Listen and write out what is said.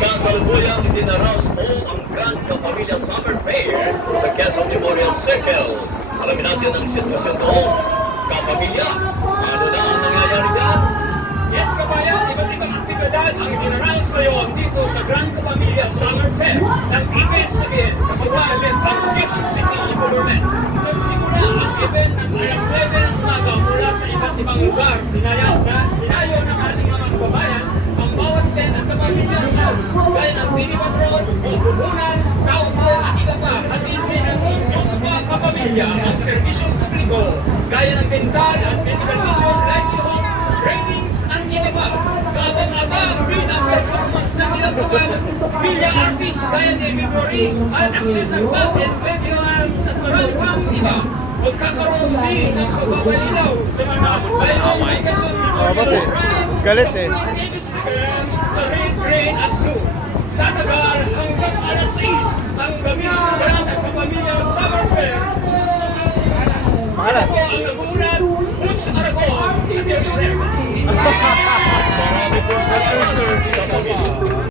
Kasalukuyang dinaraos po ang Grand Kapamilya Summer Fair sa Quezon Memorial Circle. Alamin natin ang sitwasyon doon. Kapamilya, ano na ang nangyayari dyan? Yes, kabayan, iba't ibang aktibidad ang dinaraos ngayon dito sa Grand Kapamilya Summer Fair ng EBS-CBN kapag-event ng Quezon City Government. Nagsimula ang event ng alas 9 ng umaga mula sa iba't ibang lugar. Dinayo ng ating mga kababayan ang bawat tent at kapamilya shows gaya ng mini patrol, puhunan, kaupo at iba pa. Hatid din ang inyong mga kapamilya ang serbisyong publiko gaya ng dental at medical vision, livelihood, trainings at iba pa. Kaabang-abang din ang performance ng ilang kapamilya artist gaya ni Emilio at access ng pop and medical at marami pang iba. Magkakaroon din ng pagpapalilaw sa mga bayong may Quezon Memorial Shrine. Galit eh. The red, green at blue. Tatagal hanggang alas 6 ang gabi ng Grand Kapamilya Summer Fair. Ano po ang nagulat? Boots Aragon at your service.